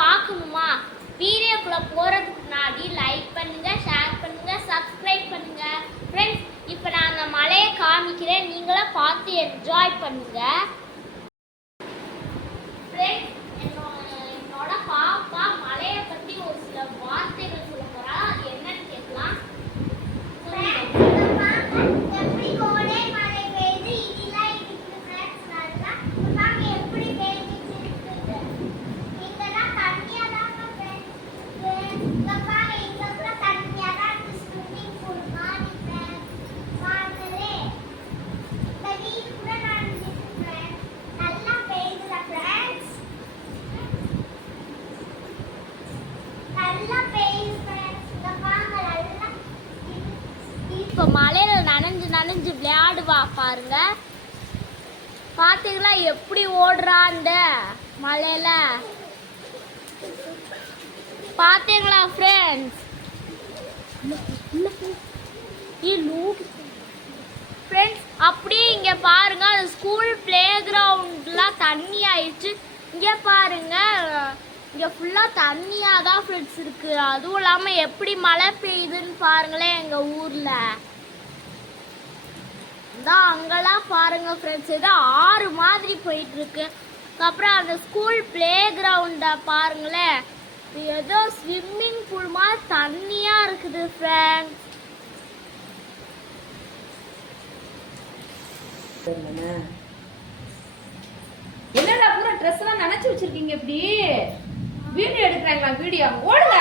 பார்க்கணுமா? வீடியோக்குள்ள போறதுக்கு முன்னாடி லைக் பண்ணுங்க, ஷேர் பண்ணுங்க, சப்ஸ்கிரைப் பண்ணுங்க. ஃப்ரெண்ட்ஸ், இப்போ நான் அந்த மலையை காமிக்கிறேன், நீங்களும் பார்த்து என்ஜாய் பண்ணுங்க. ஃப்ரெண்ட்ஸ், என்னோட பாப்பா மலையை பற்றி ஒரு சில வார்த்தைகள் சொல்ல போறா. அது என்னன்னு கேட்கலாம். இப்போ மலையில நனைஞ்சு விளையாடுவா பாருங்க. பாத்தீங்களா எப்படி ஓடுறா அந்த மலையில? பாத்தீங்களா ஃப்ரெண்ட்ஸ்? ஃப்ரெண்ட்ஸ், அப்படியே இங்க பாருங்க, அந்த ஸ்கூல் பிளே கிரவுண்ட்லாம் தண்ணி ஆயிடுச்சு. இங்க பாருங்க, இங்க ஃபுல்லா தண்ணியா தான் ஃப்ரெண்ட்ஸ் இருக்கு. அதுவும் இல்லாம எப்படி மழை பெய்யுதுன்னு பாருங்களேன் எங்க ஊர்ல. அங்கெல்லாம் பாருங்க ஃப்ரெண்ட்ஸ், ஏதோ ஆறு மாதிரி போயிட்டு இருக்கு. அப்புறம் அந்த ஸ்கூல் பிளே கிரவுண்ட பாருங்களேன், ஏதோ ஸ்விம்மிங் பூல் மாதிரி தண்ணியா இருக்குது ஃப்ரெண்ட்ஸ். என்னடா பூரா ட்ரெஸ் எல்லாம் நினைச்சு வச்சிருக்கீங்க? இப்படி வீடியோ எடுக்கிறாங்களா? வீடியோ ஓடுங்க.